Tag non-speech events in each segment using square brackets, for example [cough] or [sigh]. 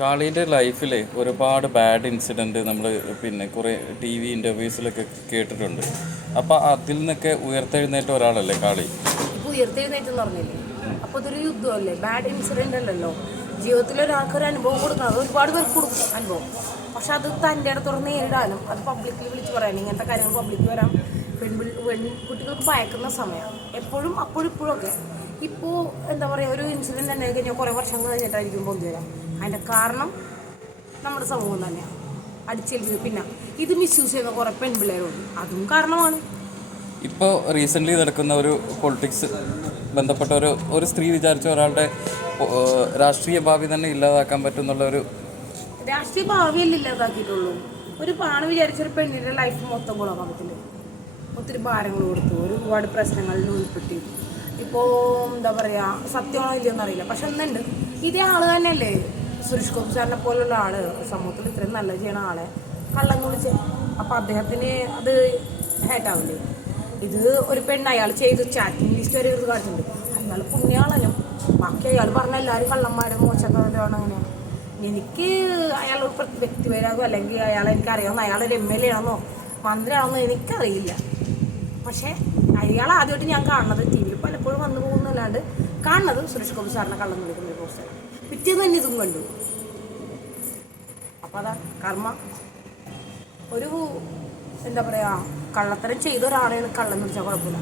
കാളീന്റെ ലൈഫിലെ ഒരുപാട് bad incident നമ്മൾ പിന്നെ കുറേ ടി വി ഇന്റർവ്യൂസിലൊക്കെ കേട്ടിട്ടുണ്ട്. അപ്പോൾ അതിൽ നിന്നൊക്കെ ഉയർത്തെഴുന്നേറ്റ ഒരാളല്ലേ കാളി? ഉയർത്തെഴുന്നേറ്റ് എന്ന് പറഞ്ഞില്ലേ? അപ്പൊ അതൊരു യുദ്ധമല്ലേ? ബാഡ് ഇൻസിഡന്റ് അല്ലല്ലോ. ജീവിതത്തിൽ ഒരാൾക്ക് ഒരു അനുഭവം കൊടുക്കണം. അത് ഒരുപാട് പേർക്ക് കൊടുക്കും അനുഭവം. പക്ഷെ അത് തന്റെ അടുത്തോടെ നേരിടാനും അത് പബ്ലിക്കിൽ വിളിച്ച് പറയാനും ഇങ്ങനത്തെ കാര്യങ്ങൾ പബ്ലിക്കിൽ വരാം. പെൺപിൾ പെൺകുട്ടികൾക്ക് ഭയക്കുന്ന സമയം എപ്പോഴും അപ്പോഴും ഇപ്പോഴൊക്കെ ഇപ്പോൾ എന്താ പറയുക ഒരു ഇൻസിഡന്റ് തന്നെ കഴിഞ്ഞാൽ കുറേ വർഷം കഴിഞ്ഞിട്ടായിരിക്കും പൊന്തി വരാം അതിന്റെ കാരണം നമ്മുടെ സമൂഹം തന്നെയാണ്. അടിച്ചേൽപ്പിച്ചത് പിന്നെ ഇത് മിസ്യൂസ് ചെയ്യുന്ന കുറേ പെൺപിള്ളേരുണ്ട്. അതും കാരണമാണ്. ഇപ്പോൾ റീസെന്റ്ലി നടക്കുന്ന ഒരു പൊളിറ്റിക്സ് ബന്ധപ്പെട്ട ഒരു ഒരു സ്ത്രീ വിചാരിച്ച ഒരാളുടെ രാഷ്ട്രീയ ഭാവി തന്നെ ഇല്ലാതാക്കാൻ പറ്റുന്നുള്ള ഒരു രാഷ്ട്രീയ ഭാവിയല്ല ഇല്ലാതാക്കിയിട്ടുള്ളൂ. ഒരു പാണ് വിചാരിച്ച ഒരു പെണ്ണിന്റെ ലൈഫ് മൊത്തം കുളമാക്കാൻ പറ്റില്ല ഒത്തിരി ഭാരങ്ങൾ കൊടുത്തു. ഒരുപാട് പ്രശ്നങ്ങളിൽ ഉൾപ്പെട്ടി. ഇപ്പോൾ എന്താ പറയുക സത്യമാണോ ഇല്ലയെന്ന് അറിയില്ല പക്ഷെ ഒന്നുണ്ട് ഇതേ ആൾ തന്നെയല്ലേ. സുരേഷ് ഗോപി സാറിനെ പോലുള്ള ആൾ സമൂഹത്തിൽ ഇത്രയും നല്ല ചെയ്യണ ആളെ കള്ളം കുളിച്ച് അപ്പം അദ്ദേഹത്തിന് അത് ഹേട്ടാവില്ലേ? ഇത് ഒരു പെണ്ണ് അയാൾ ചെയ്ത് ചാറ്റിംഗ് ലിസ്റ്റ് വരെ ഇത് കാണിച്ചിട്ടുണ്ട്. അയാൾ പുണ്യാളനും. ബാക്കി അയാൾ പറഞ്ഞ എല്ലാവരും കള്ളന്മാരും മോശക്കാരാണ് അങ്ങനെയാണ് എനിക്ക് അയാൾ വ്യക്തിപരമാകും അല്ലെങ്കിൽ അയാൾ എനിക്കറിയാവുന്ന അയാളൊരു എം എൽ എ ആണെന്നോ മന്ത്രിയാണെന്നോ എനിക്കറിയില്ല. പക്ഷേ അയാൾ ആദ്യമായിട്ട് ഞാൻ കാണുന്നത്. ടി വിയിൽ പലപ്പോഴും വന്നു പോകുന്നല്ലാണ്ട് കാണുന്നത് സുരേഷ് ഗോപി സാറിനെ കള്ളം വിളിക്കുന്ന ഒരു പോസ്റ്റർ പിറ്റേന്ന് തന്നെ ഇതും കണ്ടു. അപ്പോൾ അതാ കർമ്മ. ഒരു എന്താ പറയാ കള്ളത്തരം ചെയ്ത ഒരാളെയാണ് കള്ളെന്ന് വിളിച്ചാൽ കുഴപ്പമില്ല.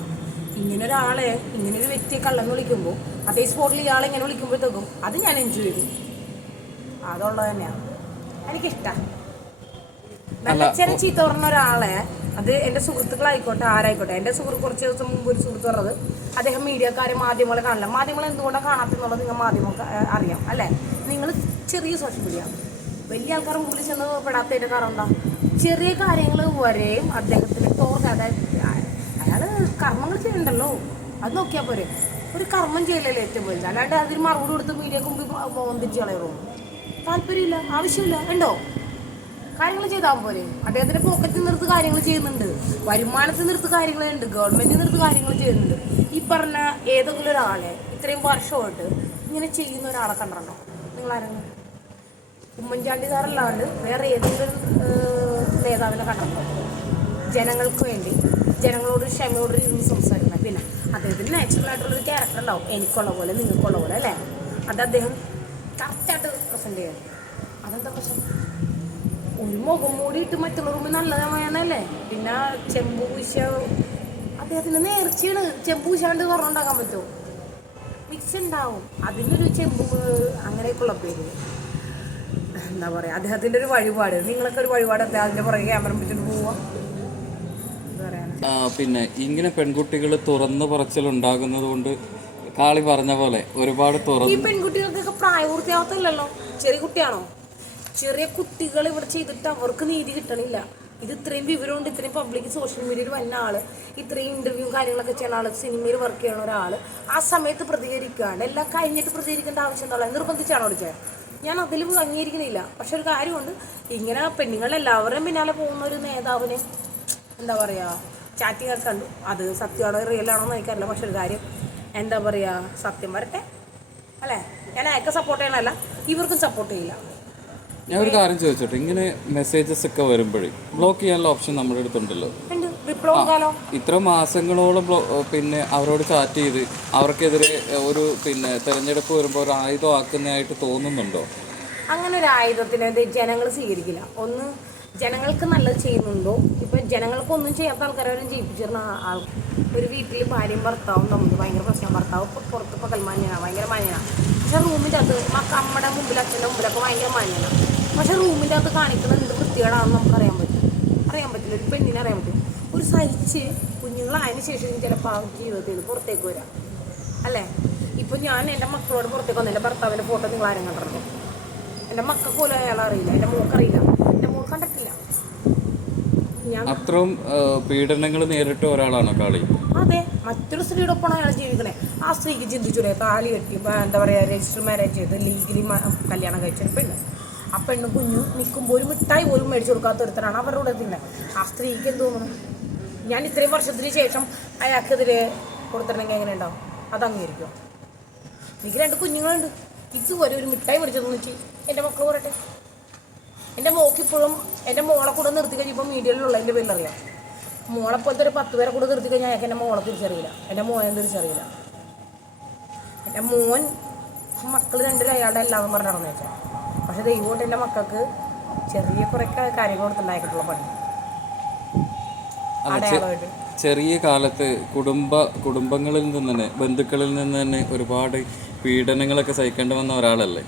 ഇങ്ങനെ ഒരാളെ ഇങ്ങനെ ഒരു വ്യക്തിയെ കള്ളെന്ന് വിളിക്കുമ്പോൾ അതേ സ്പോട്ടിൽ ഇയാളെ ഇങ്ങനെ വിളിക്കുമ്പോഴത്തേക്കും അത് ഞാൻ എൻജോയ് ചെയ്തു അതുള്ളത് തന്നെയാണ് എനിക്കിഷ്ട. നല്ല ചെറിയ ചീത്ത പറഞ്ഞ ഒരാളെ അത് എന്റെ സുഹൃത്തുക്കളായിക്കോട്ടെ ആരായിക്കോട്ടെ. എന്റെ സുഹൃത്ത് കുറച്ച് ദിവസം മുമ്പ് ഒരു സുഹൃത്ത് പറഞ്ഞത് അദ്ദേഹം മീഡിയക്കാരെ മാധ്യമങ്ങളെ കാണില്ല മാധ്യമങ്ങൾ എന്തുകൊണ്ടാണ് കാണാത്തെന്നുള്ളത് നിങ്ങൾ മാധ്യമം അറിയാം അല്ലേ? നിങ്ങൾ ചെറിയ സോഷ്യൽ മീഡിയ വലിയ ആൾക്കാർ മുമ്പിൽ ചെന്ന് പെടാത്തതിന്റെ കാരണം എന്താ? ചെറിയ കാര്യങ്ങൾ വരെയും അദ്ദേഹത്തിന് തോർന്ന് അതായത് അയാൾ കർമ്മങ്ങൾ ചെയ്യണ്ടല്ലോ. അത് നോക്കിയാൽ പോരെ. ഒരു കർമ്മം ചെയ്യലല്ലേ ഏറ്റവും വലുത്. അല്ലാണ്ട് അതിന് മറുപടി കൊടുത്ത് മീഡിയക്ക് മുമ്പിൽ മോന്തിച്ച് കളയറും താല്പര്യമില്ല ആവശ്യമില്ല. ഉണ്ടോ? കാര്യങ്ങൾ ചെയ്താൽ പോലെ അദ്ദേഹത്തിന്റെ പോക്കറ്റിൽ നിർത്ത് കാര്യങ്ങൾ ചെയ്യുന്നുണ്ട്. വരുമാനത്തിൽ നിർത്ത് കാര്യങ്ങളുണ്ട്. ഗവൺമെന്റിൽ നിർത്ത് കാര്യങ്ങൾ ചെയ്യുന്നുണ്ട്. ഈ പറഞ്ഞ ഏതെങ്കിലും ഒരാളെ ഇത്രയും വർഷമായിട്ട് ഇങ്ങനെ ചെയ്യുന്ന ഒരാളെ കണ്ടോ നിങ്ങൾ ആരെങ്കിലും ഉമ്മൻചാണ്ടി സാറല്ലാണ്ട് വേറെ ഏതെങ്കിലും നേതാവിനെ കണ്ടോ ജനങ്ങൾക്ക് വേണ്ടി ജനങ്ങളോട് ക്ഷമയോട് ഇരുന്ന് സംസാരിക്കുന്നത് പിന്നെ അദ്ദേഹത്തിന് നാച്ചുറൽ ആയിട്ടുള്ളൊരു ക്യാരക്ടർ ഉണ്ടാവും. എനിക്കുള്ള പോലെ നിങ്ങൾക്കുള്ള പോലെ അല്ലേ? അത് അദ്ദേഹം കറക്റ്റായിട്ട് പ്രസന്റ് ചെയ്യണം. അതെന്താ പ്രശ്നം? ഒരു മുഖം മൂടിയിട്ട് മറ്റുള്ള റൂമിൽ നല്ലതല്ലേ പിന്നെ ചെമ്പൂശ പൂശ. അദ്ദേഹത്തിന് നേർച്ചയാണ്. ചെമ്പൂശാണ്ട് തുറന്നുണ്ടാക്കാൻ പറ്റുമോ? മിക്സ് ഉണ്ടാവും അതിന്റെ ഒരു ചെമ്പ് അങ്ങനെയൊക്കെയുള്ള പേര്. എന്താ പറയുക അദ്ദേഹത്തിന്റെ ഒരു വഴിപാട്. നിങ്ങളൊക്കെ ഒരു വഴിപാട് അദ്ദേഹത്തിന്റെ പുറകെ ക്യാമറ പിടിച്ചിട്ട് പോവാം? പിന്നെ ഇങ്ങനെ പെൺകുട്ടികൾ തുറന്നു പറച്ചിലുണ്ടാകുന്നത് കൊണ്ട് കാളി പറഞ്ഞ പോലെ ഒരുപാട് ഈ തുറന്ന് പെൺകുട്ടികൾക്കൊക്കെ പ്രായപൂർത്തിയാവത്തല്ലോ ചെറിയ കുട്ടിയാണോ? ചെറിയ കുട്ടികൾ ഇവിടെ ചെയ്തിട്ട് അവർക്ക് നീതി കിട്ടണില്ല. ഇത് ഇത്രയും വിവരമുണ്ട് ഇത്രയും പബ്ലിക് സോഷ്യൽ മീഡിയയിൽ വന്ന ആൾ ഇത്രയും ഇന്റർവ്യൂ കാര്യങ്ങളൊക്കെ ചെയ്യുന്ന ആൾ സിനിമയിൽ വർക്ക് ചെയ്യണ ഒരാൾ ആ സമയത്ത് പ്രതികരിക്കുകയാണ് എല്ലാം കഴിഞ്ഞിട്ട് പ്രതികരിക്കേണ്ട ആവശ്യം എന്താ നിർബന്ധിച്ചാണോ വിളിച്ചത് ഞാൻ അതിൽ അംഗീകരിക്കുന്നില്ല പക്ഷെ ഒരു കാര്യമുണ്ട് ഇങ്ങനെ പെണ്ണുങ്ങളെല്ലാവരും പിന്നാലെ പോകുന്ന ഒരു നേതാവിനെ എന്താ പറയുക ചാറ്റിംഗ് ഒക്കെ കണ്ടു. അത് സത്യമാണോ റിയൽ ആണോ എന്ന് എനിക്കറിയില്ല. പക്ഷെ ഒരു കാര്യം എന്താ പറയുക സത്യം വരട്ടെ. അല്ലേ? ഞാൻ അയക്കെ സപ്പോർട്ട് ചെയ്യണമല്ല ഇവർക്കും സപ്പോർട്ട് ചെയ്യില്ല. ഞാൻ ഒരു കാര്യം ചോദിച്ചോട്ടെ? ഇങ്ങനെ മെസ്സേജസ് ഒക്കെ വരുമ്പോഴേ ബ്ലോക്ക് ചെയ്യാനുള്ള ഓപ്ഷൻ നമ്മുടെ അടുത്തുണ്ടല്ലോ. ഇത്ര മാസങ്ങളോളം പിന്നെ അവരോട് ചാറ്റ് ചെയ്ത് അവർക്കെതിരെ ഒരു പിന്നെ തെരഞ്ഞെടുപ്പ് വരുമ്പോൾ ഒരു ആയുധം ആക്കുന്നതായിട്ട് തോന്നുന്നുണ്ടോ? അങ്ങനെ ഒരു ആയുധത്തിന് ജനങ്ങൾ സ്വീകരിക്കില്ല. ഒന്ന് ജനങ്ങൾക്ക് നല്ലത് ചെയ്യുന്നുണ്ടോ? ഇപ്പൊ ജനങ്ങൾക്ക് ഒന്നും ചെയ്യാത്ത ആൾക്കാരും ജീവിച്ചിരുന്ന ആൾ ഒരു വീട്ടിൽ ഭാര്യയും ഭർത്താവും തമ്മിൽ ഭയങ്കര പ്രശ്നം. ഭർത്താവ് പുറത്ത് പകൽ മാന്യനാണ് ഭയങ്കര മാന്യനാണ് പക്ഷെ റൂമിന്റെ അത് അമ്മയുടെ മുമ്പിൽ അച്ഛന്റെ മുമ്പിലൊക്കെ ഭയങ്കര മാന്യനാണ് പക്ഷെ റൂമിന്റെ അകത്ത് കാണിക്കുന്നത് എന്ത് വൃത്തികേടാണെന്ന് നമുക്ക് അറിയാൻ പറ്റും. അറിയാൻ പറ്റില്ല ഒരു പെണ്ണിനെ അറിയാൻ പറ്റും. ഒരു സഹിച്ച് കുഞ്ഞുങ്ങളായതിനു ശേഷം ചിലപ്പോൾ ആ ജീവിതത്തിൽ നിന്ന് പുറത്തേക്ക് വരാം. അല്ലേ? ഇപ്പം ഞാൻ എന്റെ മക്കളോട് പുറത്തേക്ക് വന്നു എന്റെ ഭർത്താവിന്റെ ഫോട്ടോ നിങ്ങൾ ആരും കണ്ടിട്ടുണ്ടോ? എന്റെ മക്കൾ പോലും അയാൾ അറിയില്ല. എന്റെ മോക്കറിയില്ല എന്റെ മോൾ കണ്ടിട്ടില്ല. അത്രയും പീഡനങ്ങൾ നേരിട്ട ഒരാളാണോ കാളി? അതെ മറ്റൊരു സ്ത്രീയുടെ ഒപ്പം അയാൾ ജീവിക്കണേ. ആ സ്ത്രീക്ക് ചിന്തിച്ചൂടെ? താലി കെട്ടി എന്താ പറയുക രജിസ്റ്റർ മാരേജ് ചെയ്ത് ലീഗലി കല്യാണം കഴിച്ചൊരു പെണ്ണ്. ആ പെണ്ണും കുഞ്ഞും നിൽക്കുമ്പോൾ ഒരു മിഠായി പോലും മേടിച്ചു കൊടുക്കാത്ത ഒരുത്തരാണ് അവരുടെ തന്നെ ആ സ്ത്രീക്ക് എന്ത് തോന്നുന്നു? ഞാൻ ഇത്രയും വർഷത്തിന് ശേഷം അയാൾക്കെതിരെ കൊടുത്തിട്ടുണ്ടെങ്കിൽ എങ്ങനെ ഉണ്ടാവും അത് അംഗീകരിക്കും എനിക്ക് രണ്ട് കുഞ്ഞുങ്ങളുണ്ട്. ഇതുവരെ ഒരു മിഠായി മേടിച്ചതെന്ന് വെച്ച് എന്റെ മക്കൾ പറയട്ടെ. എന്റെ മോക്ക് ഇപ്പോഴും എന്റെ മോളെ കൂടെ നിർത്തി കഴിഞ്ഞപ്പോൾ മീഡിയയിലുള്ള എന്റെ പേരിലറിയാം മോളെ പോലത്തെ ഒരു പത്ത് പേരെ കൂടെ നിർത്തി കഴിഞ്ഞാൽ എനിക്ക് എന്റെ മോളെ തിരിച്ചറിയില്ല. എന്റെ മോനെ തിരിച്ചറിയില്ല. എന്റെ മോൻ മക്കൾ രണ്ടിലും അയാളുടെ എല്ലാം പറഞ്ഞ് നടന്നു വെച്ചാൽ പക്ഷെ ദൈവമായിട്ട് എന്റെ മക്കൾക്ക് ചെറിയ കുറേ കാര്യങ്ങൾ കൊടുത്തുണ്ടായിട്ടുള്ള പണി. അടയാളമായിട്ട്. ചെറിയ കാലത്ത് കുടുംബ കുടുംബങ്ങളിൽ നിന്ന് തന്നെ ബന്ധുക്കളിൽ നിന്ന് തന്നെ ഒരുപാട് പീഡനങ്ങളൊക്കെ സഹിക്കേണ്ടി വന്ന ഒരാളല്ലേ?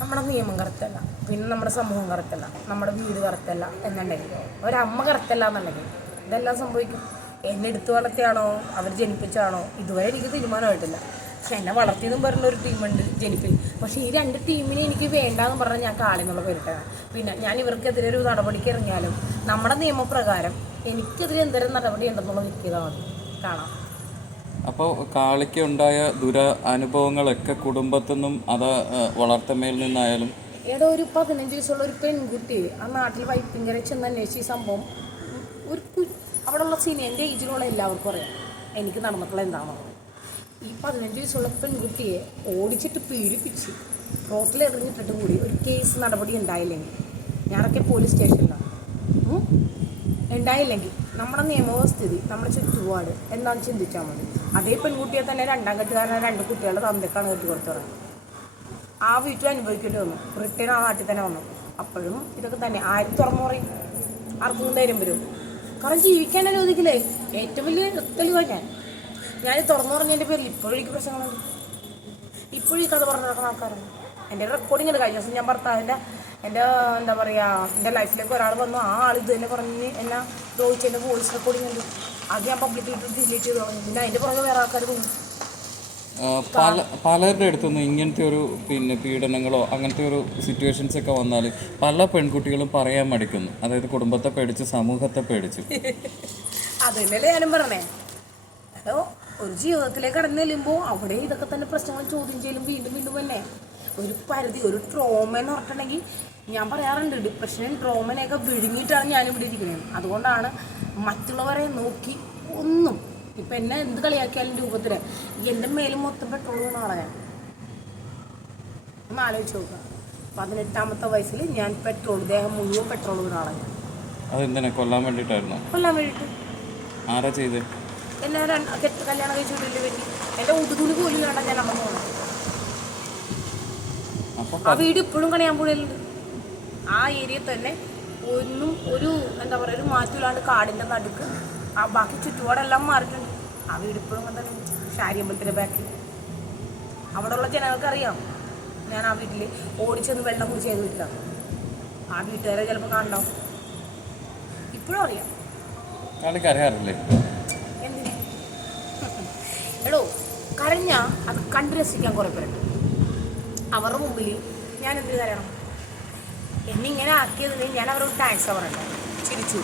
നമ്മുടെ നിയമം കറുത്തല്ല പിന്നെ നമ്മുടെ സമൂഹം കറുത്തല്ല നമ്മുടെ വീട് കറുത്തല്ല എന്നുണ്ടെങ്കിൽ. ഒരമ്മ കറുത്തല്ല എന്നുണ്ടെങ്കിൽ ഇതെല്ലാം സംഭവിക്കും. എന്നെ എടുത്തു വളർത്തിയാണോ? അവർ ജനിപ്പിച്ചാണോ? ഇതുവരെ എനിക്ക് തീരുമാനമായിട്ടില്ല. പക്ഷെ എന്നെ വളർത്തിയെന്നും പറഞ്ഞ ഒരു ടീമുണ്ട് ജനിപ്പിൽ പക്ഷെ ഈ രണ്ട് ടീമിനെ എനിക്ക് വേണ്ടാന്ന് പറഞ്ഞാൽ ഞാൻ കാളിന്നുള്ള പേരിട്ടതാണ് പിന്നെ ഞാൻ ഇവർക്കെതിരെ ഒരു നടപടിക്ക് ഇറങ്ങിയാലും നമ്മുടെ നിയമപ്രകാരം എനിക്കെതിരെ എന്തെങ്കിലും നടപടി ഉണ്ടെന്നുള്ളത് എനിക്ക് കാണാം. അപ്പോൾ കാളിക്ക് ഉണ്ടായ ദുര അനുഭവങ്ങളൊക്കെ കുടുംബത്തിൽ നിന്നും അത് വളർത്തമ്മയിൽ നിന്നായാലും? ഏതോ ഒരു പതിനഞ്ച് വയസ്സുള്ള ഒരു പെൺകുട്ടി ആ നാട്ടിൽ വൈപ്പിങ്കര ചെന്ന് അന്വേഷിച്ച ഈ സംഭവം ഒരു അവിടെയുള്ള എന്റെ ഏജിലുള്ള എല്ലാവർക്കും അറിയാം. എനിക്ക് നടന്നിട്ടുള്ള എന്താണെന്നുള്ളത്. ഈ പതിനഞ്ച് വയസ്സുള്ള പെൺകുട്ടിയെ ഓടിച്ചിട്ട് പീഡിപ്പിച്ച്. റോട്ടിൽ എറിഞ്ഞിട്ടിട്ട് കൂടി ഒരു കേസ് നടപടി ഉണ്ടായില്ലെങ്കിൽ. ഞാനൊക്കെ പോലീസ് സ്റ്റേഷനിലാണ് ഉണ്ടായില്ലെങ്കിൽ. നമ്മുടെ നിയമവ്യവസ്ഥിതി നമ്മുടെ ചുറ്റുപാട് എന്താണെന്ന് ചിന്തിച്ചാൽ മതി. അതേ പെൺകുട്ടിയെ തന്നെ രണ്ടാം കെട്ടുകാരനെ രണ്ട് കുട്ടികളുടെ തന്തക്കാണ് കെട്ടി കൊടുത്തു പറയുന്നത് ആ വീട്ടിൽ അനുഭവിക്കേണ്ടി വന്നു. റിട്ടേൺ ആ നാട്ടിൽ തന്നെ വന്നു. അപ്പോഴും ഇതൊക്കെ തന്നെ. ആരും തുറന്നു പറയും? ആർക്കും തരും വരും. കാരണം ജീവിക്കാൻ അനുവദിക്കില്ലേ? ഏറ്റവും വലിയ തെളിവാണ് ഞാൻ. ഞാൻ തുറന്നു പറഞ്ഞതിന്റെ പേരിൽ ഇപ്പോഴും എനിക്ക് പ്രശ്നങ്ങളുണ്ട്. ഇപ്പോഴും ഈ കഥ പറഞ്ഞു നടക്കുന്ന ആൾക്കാരാണ് എന്റെ റെക്കോർഡിംഗ് ഉണ്ട്. കഴിഞ്ഞ ദിവസം ഞാൻ ഭർത്താവിന്റെ എന്റെ എന്താ പറയുക എന്റെ ലൈഫിലേക്ക് ഒരാൾ വന്നു. ആ ആൾ ഇത് തന്നെ പറഞ്ഞ് എന്നെ ദ്രോഹിച്ചതിന്റെ വോയിസ് റെക്കോർഡിംഗ് ഉണ്ട്. അത് ഞാൻ പബ്ലിക്കിൽ ഡിലീറ്റ് ചെയ്ത് കളഞ്ഞു. പിന്നെ അതിന്റെ പുറകെ വേറെ ആൾക്കാർ തോന്നി പല പലരുടെ അടുത്തുനിന്ന് ഇങ്ങനത്തെ ഒരു പിന്നെ പീഡനങ്ങളോ അങ്ങനത്തെ ഒരു സിറ്റുവേഷൻസ് ഒക്കെ വന്നാൽ പല പെൺകുട്ടികളും പറയാൻ മടിക്കുന്നു. അതായത് കുടുംബത്തെ പേടിച്ച് സമൂഹത്തെ പേടിച്ചു. [laughs] അതല്ലേ ഞാനും പറഞ്ഞേ. അതോ ഒരു ജീവിതത്തിലേക്ക് കടന്നു ചെല്ലുമ്പോൾ അവിടെ ഇതൊക്കെ തന്നെ പ്രശ്നങ്ങൾ ചോദ്യം ചെയ്യലും വീണ്ടും വീണ്ടും തന്നെ ഒരു പരിധി ഒരു ട്രോമ എന്ന് പറഞ്ഞിട്ടുണ്ടെങ്കിൽ ഞാൻ പറയാറുണ്ട് ഡിപ്രഷനും ട്രോമനെയൊക്കെ വിഴുങ്ങിയിട്ടാണ് ഞാനിവിടെ ഇരിക്കുന്നത്. അതുകൊണ്ടാണ് മറ്റുള്ളവരെ നോക്കി ഒന്നും ഇപ്പം എന്നെ എന്ത് കളിയാക്കിയാലും രൂപത്തിൽ എന്റെ മേലും മൊത്തം പെട്രോൾ വീണ ഞാൻ. ഒന്ന് ആലോചിച്ച് നോക്കുക പതിനെട്ടാമത്തെ വയസ്സിൽ ഞാൻ പെട്രോൾ ദേഹം മുഴുവൻ പെട്രോൾ വീണ അതെന്തിനാ? കൊല്ലാൻ വേണ്ടിയിട്ടായിരുന്നു? കൊല്ലാൻ വേണ്ടിയിട്ട്. ആരാ എന്നെ കല്യാണം കഴിച്ചു വീട്ടിൽ എന്റെ ഉടുതുണി പോലും വേണ്ട ഞാൻ അമ്മ പോകണം ആ വീട് ഇപ്പോഴും കണിയാമ്പുഴയിലുണ്ട്. ആ ഏരിയ തന്നെ ഒന്നും ഒരു എന്താ പറയുക ഒരു മാറ്റമില്ലാണ്ട് കാടിന്റെ നടുക്ക്. ആ ബാക്കി ചുറ്റുപാടെല്ലാം മാറിയിട്ടുണ്ട്. ആ വീട് ഇപ്പോഴും കണ്ടാണ് ഷാരിയമ്പലത്തിന്റെ ബാക്കിൽ അവിടെയുള്ള ജനങ്ങൾക്ക് അറിയാം ഞാൻ ആ വീട്ടിൽ ഓടിച്ചെന്ന് വെള്ളം കുടിച്ച് ചെയ്ത് വീട്ടിലാണ്. ആ വീട്ടുകാരെ ചിലപ്പോൾ കാണണ്ടാവും ഇപ്പോഴും അറിയാം. അറിയാറില്ലേ? എന്തിന് എടോ കരഞ്ഞ അത് കണ്ടു രസിക്കാൻ കുറേ പേരുണ്ട്. അവരുടെ മുമ്പിൽ ഞാൻ എന്ത് കരയണം എന്നെ ഇങ്ങനെ ആക്കിയതിന് ഞാൻ അവരോട് താങ്ക്സ് പറയണ്ട? ചിരിച്ചു.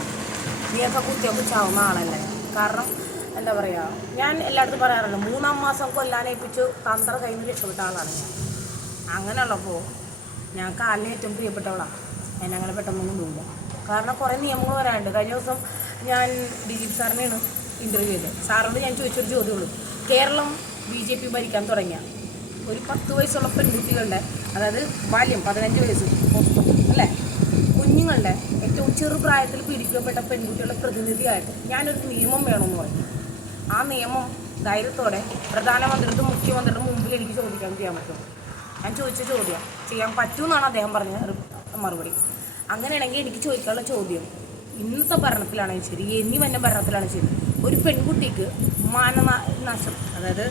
നീയൊക്കെ കുത്തിയൊക്കെ ചാവുന്ന ആളല്ലേ? കാരണം എന്താ പറയുക ഞാൻ എല്ലായിടത്തും പറയാറുണ്ട് മൂന്നാം മാസം കൊല്ലാനേൽപ്പിച്ചു തന്ത്ര കയ്യിൽ രക്ഷപ്പെട്ട ആളാണ് ഞാൻ. അങ്ങനെയുള്ളപ്പോൾ ഞാൻ കാലിന് ഏറ്റവും പ്രിയപ്പെട്ടവളാണ് എന്നെ അങ്ങനെ പെട്ടെന്നൊന്നും പോകില്ല കാരണം കുറേ നിയമങ്ങൾ വരാനുണ്ട് കഴിഞ്ഞ ദിവസം ഞാൻ ദിലീപ് സാറിനെയാണ് ഇന്റർവ്യൂ ചെയ്തത്. സാറിനോട് ഞാൻ ചോദിച്ചൊരു ചോദ്യമുള്ളൂ. കേരളം ബി ജെ പി ഭരിക്കാൻ തുടങ്ങിയ ഒരു പത്ത് വയസ്സുള്ള പെൺകുട്ടികളുടെ അതായത് ബാല്യം പതിനഞ്ച് വയസ്സ് അല്ലേ? കുഞ്ഞുങ്ങളുടെ ഏറ്റവും ചെറുപ്രായത്തിൽ പീഡിപ്പിക്കപ്പെട്ട പെൺകുട്ടികളുടെ പ്രതിനിധിയായിട്ട് ഞാനൊരു നിയമം വേണമെന്ന് പറഞ്ഞു. ആ നിയമം ധൈര്യത്തോടെ പ്രധാനമന്ത്രിയുടെ മുഖ്യമന്ത്രിയുടെ മുമ്പിൽ എനിക്ക് ചോദിക്കാൻ ചെയ്യാൻ പറ്റും ഞാൻ ചോദിച്ച ചോദ്യം ചെയ്യാൻ പറ്റുമെന്നാണ് അദ്ദേഹം പറഞ്ഞ മറുപടി. അങ്ങനെയാണെങ്കിൽ എനിക്ക് ചോദിക്കാനുള്ള ചോദ്യം ഇന്നത്തെ ഭരണത്തിലാണെങ്കിൽ ശരി ഇനി വന്ന ഭരണത്തിലാണെങ്കിൽ ശരി. ഒരു പെൺകുട്ടിക്ക് മാനനാശം അതായത്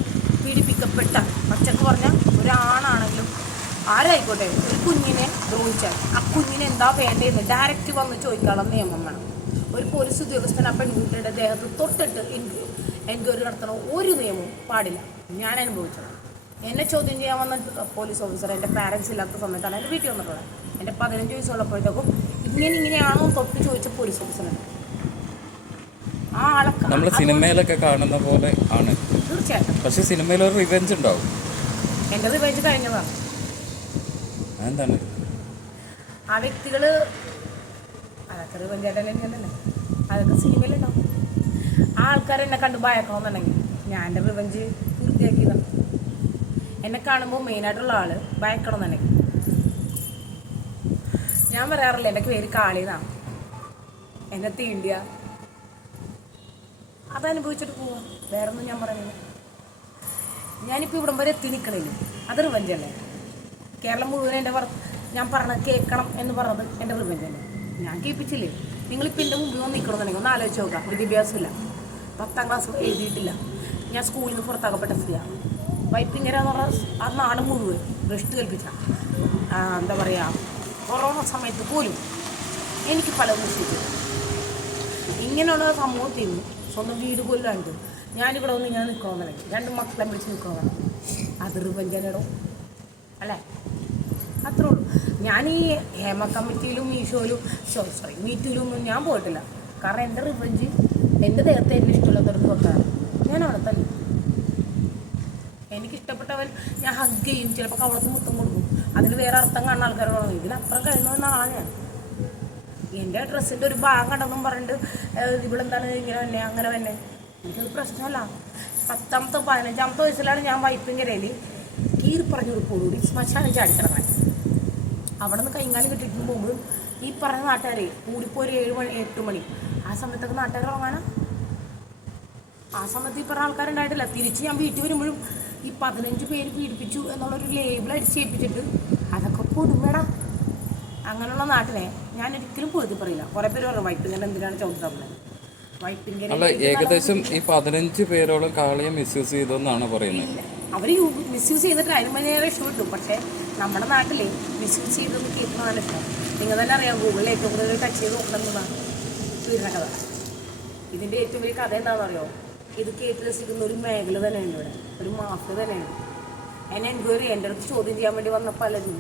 പീഡിപ്പിക്കപ്പെട്ട പച്ചക്ക് പറഞ്ഞ ഒരാണാണെങ്കിലും ആരായിക്കോട്ടെ ഒരു കുഞ്ഞിനെ ദ്രോഹിച്ചാൽ ആ കുഞ്ഞിനെ എന്താ വേണ്ടതെന്ന് ഡയറക്റ്റ് വന്ന് ചോദിക്കാനുള്ള നിയമം വേണം. ഒരു പോലീസ് ഉദ്യോഗസ്ഥൻ ആ പെൺകുട്ടിയുടെ ദേഹത്ത് തൊട്ടിട്ട് എൻക്വയറി നടത്തണ? ഒരു നിയമവും പാടില്ല. ഞാൻ അനുഭവിച്ചത് എന്നെ ചോദ്യം ചെയ്യാൻ വന്ന പോലീസ് ഓഫീസർ എന്റെ പാരൻസ് ഇല്ലാത്ത സമയത്താണ് എന്റെ വീട്ടിൽ വന്നിട്ടുള്ളത്. എന്റെ പതിനഞ്ച് വയസ്സുള്ളപ്പോഴത്തേക്കും ഇങ്ങനെ ഇങ്ങനെയാണോ തൊട്ട് ചോദിച്ച പോലീസ് ഓഫീസറുണ്ട് നമ്മൾ സിനിമയിലൊക്കെ കാണുന്ന പോലെ ആണ്. തീർച്ചയായിട്ടും. പക്ഷെ സിനിമയിൽ ഒരു റിവെഞ്ച് ഉണ്ടാവും. എന്റെ റിവെഞ്ച് കഴിഞ്ഞതാണ് അതെന്താണ്? ആ വ്യക്തികൾ അതൊക്കെ റിവെഞ്ച് ആയിട്ട് തന്നെയല്ലേ അതൊക്കെ സിനിമയിലുണ്ടാവും ആ ആൾക്കാർ എന്നെ കണ്ട് ഭയക്കണമെന്നുണ്ടെങ്കിൽ ഞാൻ എന്റെ റിവഞ്ച് പൂർത്തിയാക്കിയതാണ് എന്നെ കാണുമ്പോൾ മെയിനായിട്ടുള്ള ആൾ ഭയക്കണമെന്നുണ്ടെങ്കിൽ ഞാൻ പറയാറില്ല എന്റെ പേര് കാളിന്നാ. എന്നെ തീണ്ടിയ. അതനുഭവിച്ചിട്ട് പോവാ. വേറെ ഒന്നും ഞാൻ പറയുന്നില്ല. ഞാനിപ്പോൾ ഇവിടം വരെ എത്തി അത് റിവഞ്ച് അല്ലേ? കേരളം മുഴുവൻ എന്റെ ഞാൻ പറഞ്ഞത് കേൾക്കണം എന്ന് പറഞ്ഞത് എന്റെ റിവഞ്ച് അല്ലേ? ഞാൻ കേൾപ്പിച്ചില്ലേ? നിങ്ങളിപ്പോൾ എന്റെ മുമ്പിൽ വന്ന് നിൽക്കണമെന്നുണ്ടെങ്കിൽ ഒന്ന് ആലോചിച്ച് നോക്കാം. വിദ്യാഭ്യാസമില്ല. പത്താം ക്ലാസ് എഴുതിയിട്ടില്ല. ഞാൻ സ്കൂളിൽ നിന്ന് പുറത്താക്കപ്പെട്ട സ്ത്രീയാണ് വൈപ്പിങ്ങര എന്ന് പറഞ്ഞാൽ ആ നാട് മുഴുവൻ ഭ്രഷ്ട് കൽപ്പിച്ച. എന്താ പറയുക കൊറോണ സമയത്ത് പോലും എനിക്ക് പലതും ഇങ്ങനെയുള്ള സമൂഹത്തിൽ നിന്ന് സ്വന്തം വീട് കൊല്ലാണ്ട് ഞാനിവിടെ വന്ന് ഞാൻ വേണം രണ്ട് മക്കളെ വിളിച്ച് വേണം അത് റിവഞ്ചനടോ അല്ലേ? അത്രേ ഉള്ളൂ. ഞാൻ ഈ ഹേമ കമ്മിറ്റിയിലും മീഷോയിലും സോറി മീറ്റിലും ഒന്നും ഞാൻ പോയിട്ടില്ല. കാരണം എന്റെ റിവഞ്ച് എന്റെ ദേഹത്തെ എന്നെ ഇഷ്ടമുള്ളതൊരു വെക്കാറ്. ഞാൻ അവിടെ തന്നെ. എനിക്കിഷ്ടപ്പെട്ടവൻ ഞാൻ ഹഗ് ചെയ്യും. ചിലപ്പോൾ കവളത്ത് മുത്തം കൊടുക്കും. അതിന് വേറെ അർത്ഥം കാണുന്ന ആൾക്കാരോട് ഇതിനപ്പുറം കഴിയുന്ന ആളാണ് ഞാൻ. എന്റെ ഡ്രസ്സിന്റെ ഒരു ഭാഗം കണ്ടെന്നും പറഞ്ഞിട്ട് ഇവളെന്താണ് ഇങ്ങനെ തന്നെ അങ്ങനെ തന്നെ എനിക്കത് പ്രശ്നമല്ല. പത്താമത്തെ പതിനഞ്ചാമത്തെ വയസ്സിലാണ് ഞാൻ വൈപ്പിങ്കരയിൽ കീറി പറഞ്ഞൊരു കൂടി ശ്മശാനം ചാടിക്കിടങ്ങാൻ അവിടെ നിന്ന് കൈകാലം കിട്ടിയിട്ട് പോകുമ്പോൾ ഈ പറഞ്ഞ നാട്ടുകാരെ കൂടിപ്പോ ഒരു ഏഴ് മണി എട്ട് മണി. ആ സമയത്തൊക്കെ നാട്ടുകാർ ഉറങ്ങാനാ? ആ സമയത്ത് ഈ പറഞ്ഞ ആൾക്കാരുണ്ടായിട്ടില്ല. തിരിച്ച് ഞാൻ വീട്ടിൽ വരുമ്പോഴും ഈ പതിനഞ്ച് പേര് പീഡിപ്പിച്ചു എന്നുള്ളൊരു ലേബിൾ അടിച്ചേൽപ്പിച്ചിട്ട് അതൊക്കെ പൊടുമേടാ അങ്ങനെയുള്ള നാട്ടിനെ ഞാൻ ഒരിക്കലും പോയത് പറയില്ല. കുറെ പേര് പറഞ്ഞു വൈപ്പിങ്ങനെ എന്തിനാണ് ചോദിച്ചത് അല്ല ഏകദേശം ഈ പതിനഞ്ച് പേരോളം കാളിയെ മിസ്യൂസ് ചെയ്തെന്നാണ് പറയുന്നത്. അവർ മിസ്യൂസ് ചെയ്തിട്ട് അതിന് മതിയേറെ ഇഷ്ടപ്പെട്ടു. പക്ഷേ നമ്മുടെ നാട്ടിൽ മിസ്യൂസ് ചെയ്തെന്ന് കേൾക്കുന്ന നല്ല ഇഷ്ടം നിങ്ങൾ തന്നെ അറിയാം ഗൂഗിളിൽ ഏറ്റവും കൂടുതൽ ടച്ച് ചെയ്ത് നോക്കണമെന്നതാണ് പീഡന കഥ. ഇതിന്റെ ഏറ്റവും വലിയ കഥ എന്താണെന്ന് അറിയോ? ഇത് കേട്ട് രസിക്കുന്ന ഒരു മേഖല തന്നെയാണ് ഇവിടെ. ഒരു മാഫിയ തന്നെയാണ്. എന്നെ എൻക്വയറി എന്റെ അടുത്ത് ചോദ്യം ചെയ്യാൻ വേണ്ടി വന്ന പലരും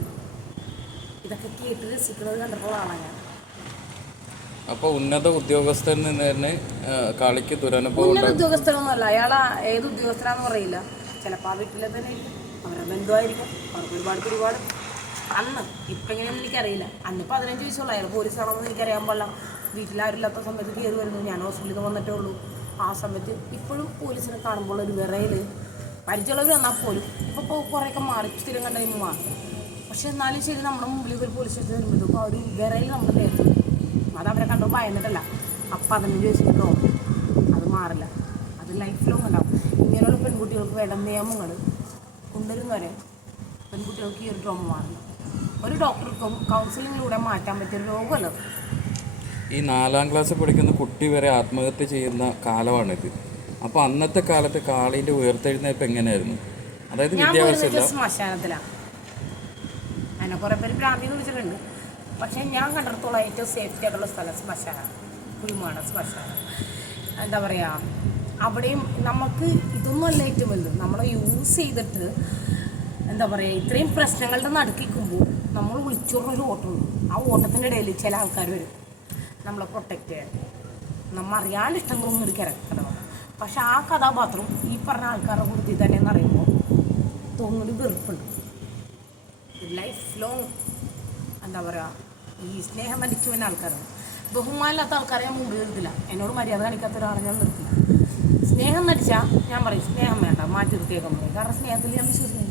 ഇതൊക്കെ കേട്ട് രസിക്കുന്നത് കണ്ടിട്ടുള്ള ആളാണ് ഞാൻ. അപ്പോൾ ഉന്നത ഉദ്യോഗസ്ഥരിൽ നിന്ന് തന്നെ കാളിക്ക് ദുരനുഭവം ഉന്നത ഉദ്യോഗസ്ഥരൊന്നുമല്ല അയാൾ ഏത് ഉദ്യോഗസ്ഥനാണെന്ന് പറയില്ല. ചിലപ്പോൾ ആ വീട്ടിലെ തന്നെ അവരുടെ ബന്ധുവായിരിക്കും അവർക്ക് ഒരുപാട് ഒരുപാട് അന്ന് ഇപ്പം എങ്ങനെയാണെന്ന് എനിക്കറിയില്ല. അന്ന് പതിനഞ്ച് വയസ്സുള്ള അയാൾ പോലീസാണെന്ന് എനിക്കറിയാൻ പാടില്ല. വീട്ടിലാരില്ലാത്ത സമയത്ത് കയറി വരുന്നു. ഞാൻ ഹോസ്പിറ്റലിൽ നിന്ന് വന്നിട്ടേ ഉള്ളൂ. ആ സമയത്ത് ഇപ്പോഴും പോലീസിനെ കാണുമ്പോൾ ഒരു വിറയിൽ പരിചയമുള്ളവർ വന്നാൽ പോലും ഇപ്പോൾ കുറേയൊക്കെ മാറി. സ്ഥിരം കണ്ടതിന് മാറി. പക്ഷെ എന്നാലും ശരി നമ്മുടെ മുമ്പിൽ ഒരു പോലീസ് സ്റ്റേഷൻ വരുമ്പോഴത്തേക്കും അപ്പോൾ അവർ വിറയിൽ നമ്മുടെ വരും. അത് അവരെ കണ്ടു ഭയന്നിട്ടല്ല അപ്പം അതിന് ചോദിച്ചിട്ടോ അത് മാറില്ല. അത് ലൈഫ് ലോങ് ഉണ്ടാവും. ഇങ്ങനെയുള്ള പെൺകുട്ടികൾക്ക് വേണ്ട നിയമങ്ങൾ കൊണ്ടുവരുന്നവരെ പെൺകുട്ടികൾക്ക് ഈ ഒരു ട്രോമ മാറില്ല. ഒരു ഡോക്ടർക്കും കൗൺസിലിങ്ങിലൂടെ മാറ്റാൻ പറ്റിയ രോഗമല്ല ഈ നാലാം ക്ലാസ്സിൽ പഠിക്കുന്ന കുട്ടി വരെ ആത്മഹത്യ ചെയ്യുന്ന കാലമാണിത്. അപ്പോൾ അന്നത്തെ കാലത്ത് കാളിന്റെ ഉയർത്തെഴുന്നേൽപ്പ് എങ്ങനെയായിരുന്നു? അതായത് വിദ്യാഭ്യാസമില്ല. ശ്മശാനത്തിലാണ് എന്നെ കുറേ പേര് എന്ന് വിളിച്ചിട്ടുണ്ട്. പക്ഷേ ഞാൻ കണ്ടിടത്തോളം ഏറ്റവും സേഫ്റ്റി ആയിട്ടുള്ള സ്ഥലം ശ്മശാനം. കുരുമാണ് ശ്മശാനം. എന്താ പറയുക അവിടെയും നമുക്ക് ഇതൊന്നും അല്ല ഏറ്റവും വലുത്. നമ്മളെ യൂസ് ചെയ്തിട്ട് എന്താ പറയുക ഇത്രയും പ്രശ്നങ്ങളുടെ നടുക്കിക്കുമ്പോൾ നമ്മൾ വിളിച്ചോറുന്നൊരു ഓട്ടമുണ്ട് ആ ഓട്ടത്തിന്റെ ഇടയിൽ ചില ആൾക്കാർ വരും. നമ്മളെ പ്രൊട്ടക്റ്റ് ചെയ്യാൻ. നമ്മൾ അറിയാൻ ഇഷ്ടം തോന്നുന്ന ഒരു കിടക്കണം പക്ഷെ ആ കഥാപാത്രം ഈ പറഞ്ഞ ആൾക്കാരുടെ കൂടുതൽ തന്നെ അറിയുമ്പോൾ തോന്നുന്നൊരു വെറുപ്പുണ്ട്. ലൈഫ് ലോങ് എന്താ പറയുക ഈ സ്നേഹം വലിച്ചു വരുന്ന ആൾക്കാരാണ്. ബഹുമാനമില്ലാത്ത ആൾക്കാരെ ഞാൻ മുമ്പ് എന്നോട് മര്യാദ കാണിക്കാത്ത ഒരാളെ ഞാൻ നിർത്തില്ല. സ്നേഹം നടിച്ചാൽ ഞാൻ പറയും സ്നേഹം വേണ്ട മാറ്റി നിർത്തിയേക്കാൻ പറയും. കാരണം സ്നേഹത്തിൽ ഞാൻ വിശ്വസിക്കുന്നില്ല.